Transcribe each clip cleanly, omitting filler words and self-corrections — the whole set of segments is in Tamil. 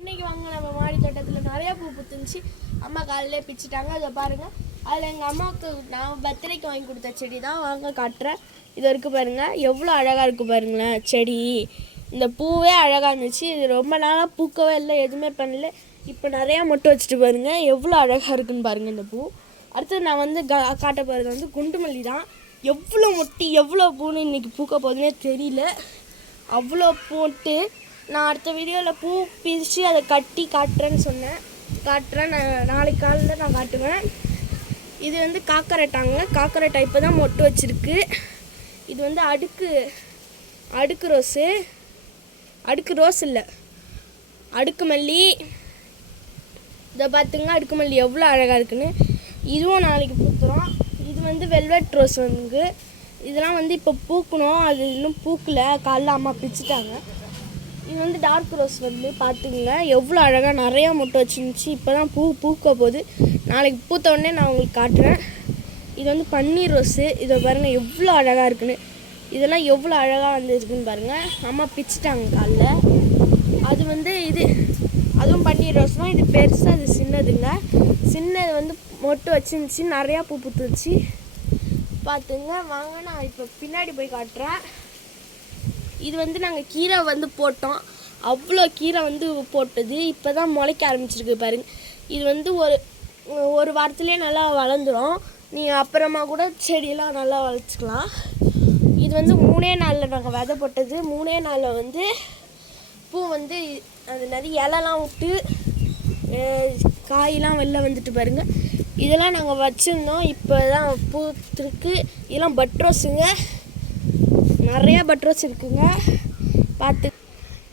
இன்னைக்கு வாங்க நம்ம மாடி தோட்டத்தில் நிறைய பூ பூத்துருந்துச்சு. அம்மா காலையிலே பிச்சுட்டாங்க. அதை பாருங்கள். அதில் எங்கள் அம்மாவுக்கு நான் பர்த்டேக்கு வாங்கி கொடுத்த செடி தான். வாங்க காட்டுறேன். இது இருக்குது பாருங்கள், எவ்வளோ அழகாக இருக்குது பாருங்களேன் செடி. இந்த பூவே அழகாக இருந்துச்சு. இது ரொம்ப நாளாக பூக்கவே இல்லை, எதுவுமே பண்ணல. இப்போ நிறையா மொட்டை வச்சுட்டு பாருங்கள், எவ்வளோ அழகாக இருக்குன்னு பாருங்கள் இந்த பூ. அடுத்து நான் வந்து காட்ட போகிறது வந்து குண்டு மல்லி தான். எவ்வளோ மொட்டி எவ்வளோ பூன்னு இன்றைக்கி பூக்க போகுதுன்னே தெரியல. அவ்வளோ போட்டு நான் அடுத்த வீடியோவில் பூ பிரித்து அதை கட்டி காட்டுறேன்னு சொன்னேன். காட்டுறேன், நான் நாளைக்கு காலையில் நான் காட்டுவேன். இது வந்து காக்கரட்டாங்க. காக்கரட்டா இப்போ தான் மொட்டு வச்சுருக்கு. இது வந்து அடுக்கு ரோஸ் இல்லை, அடுக்கு மல்லி. இதை பார்த்துங்க, அடுக்கு மல்லி எவ்வளோ அழகாக இருக்குன்னு. இதுவும் நாளைக்கு பூத்துறோம். இது வந்து வெல்வெட் ரோஸ் வந்து இதெல்லாம் வந்து இப்போ பூக்கணும், அது இன்னும் பூக்கலை. காலைல அம்மா பிச்சுட்டாங்க. இது வந்து டார்க் ரோஸ் வந்து பார்த்துங்க, எவ்வளோ அழகாக நிறையா மொட்டை வச்சுருந்துச்சு. இப்போ தான் பூக்க போகுது. நாளைக்கு பூத்த உடனே நான் உங்களுக்கு காட்டுறேன். இது வந்து பன்னீர் ரோஸு. இதை பாருங்கள் எவ்வளோ அழகாக இருக்குன்னு. இதெல்லாம் எவ்வளோ அழகாக வந்துருக்குன்னு பாருங்கள். அம்மா பிச்சுட்டாங்க காலைல. அது வந்து அதுவும் பன்னீர் ரோஸ் தான். இது பெருசாக, அது சின்னதுங்க. சின்னது வந்து மொட்டு வச்சுருந்துச்சு, நிறையா பூ பூத்துருச்சு பார்த்துங்க. வாங்க நான் இப்போ பின்னாடி போய் காட்டுறேன். இது வந்து நாங்கள் கீரை வந்து போட்டோம். அவ்வளோ கீரை வந்து போட்டது இப்போ தான் முளைக்க ஆரம்பிச்சிருக்கு பாருங்க. இது வந்து ஒரு வாரத்துலேயே நல்லா வளர்ந்துடும். நீங்கள் அப்புறமா கூட செடியெல்லாம் நல்லா வளர்ச்சிக்கலாம். இது வந்து 3 நாளில் நாங்கள் விதை போட்டது. 3 நாளில் வந்து பூ வந்து அது நிறைய இலைலாம் விட்டு காயெலாம் வெளில வந்துட்டு பாருங்கள். இதெல்லாம் நாங்கள் வச்சுருந்தோம், இப்போ தான் பூத்துருக்கு. இதெல்லாம் பட்ரோஸுங்க, நிறையா பட்ரோஸ் இருக்குங்க பார்த்து.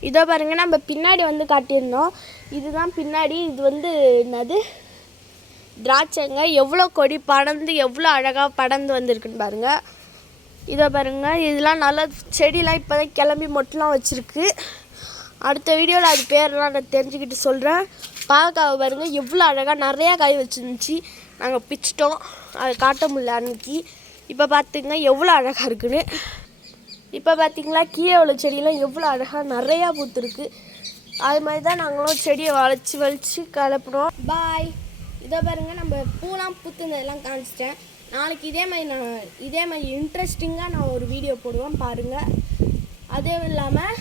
இதோ பாருங்கள், நம்ம பின்னாடி வந்து காட்டியிருந்தோம். இதுதான் பின்னாடி. இது வந்து என்னது, திராட்சைங்க. எவ்வளோ கொடி படர்ந்து எவ்வளோ அழகாக படர்ந்து வந்திருக்குன்னு பாருங்கள். இதோ பாருங்கள், இதெல்லாம் நல்லா செடியெலாம் இப்போ தான் கிளம்பி மொட்டெலாம் வச்சுருக்கு. அடுத்த வீடியோவில் அது பேரெலாம் நான் தெரிஞ்சுக்கிட்டு சொல்கிறேன். பாவக்காவை பாருங்கள் எவ்வளோ அழகாக நிறையா காய் வச்சுருந்துச்சு. நாங்கள் பிச்சிட்டோம், அதை காட்ட முடியல அன்றைக்கி. இப்போ பார்த்துங்க எவ்வளோ அழகாக இருக்குன்னு. இப்போ பார்த்திங்களா, கீழே உள்ள செடியெல்லாம் எவ்வளோ அழகாக நிறையா பூத்துருக்கு. அது மாதிரி தான் நாங்களும் செடியை வளைச்சி கிளப்புறோம். பாய். இதோ பாருங்கள், நம்ம பூலாம் பூத்துனதெல்லாம் காமிச்சிட்டேன். நாளைக்கு இதே மாதிரி இன்ட்ரெஸ்டிங்காக நான் ஒரு வீடியோ போடுவேன் பாருங்கள். அதுவும் இல்லாமல்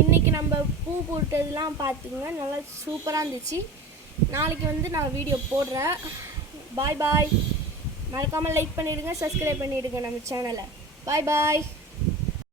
இன்றைக்கி நம்ம பூ போட்டதெல்லாம் பார்த்துங்க, நல்லா சூப்பராக இருந்துச்சு. நாளைக்கு வந்து நான் வீடியோ போடுறேன். பாய். மறக்காமல் லைக் பண்ணிவிடுங்க, சப்ஸ்கிரைப் பண்ணிவிடுங்க நம்ம சேனலை. பாய்.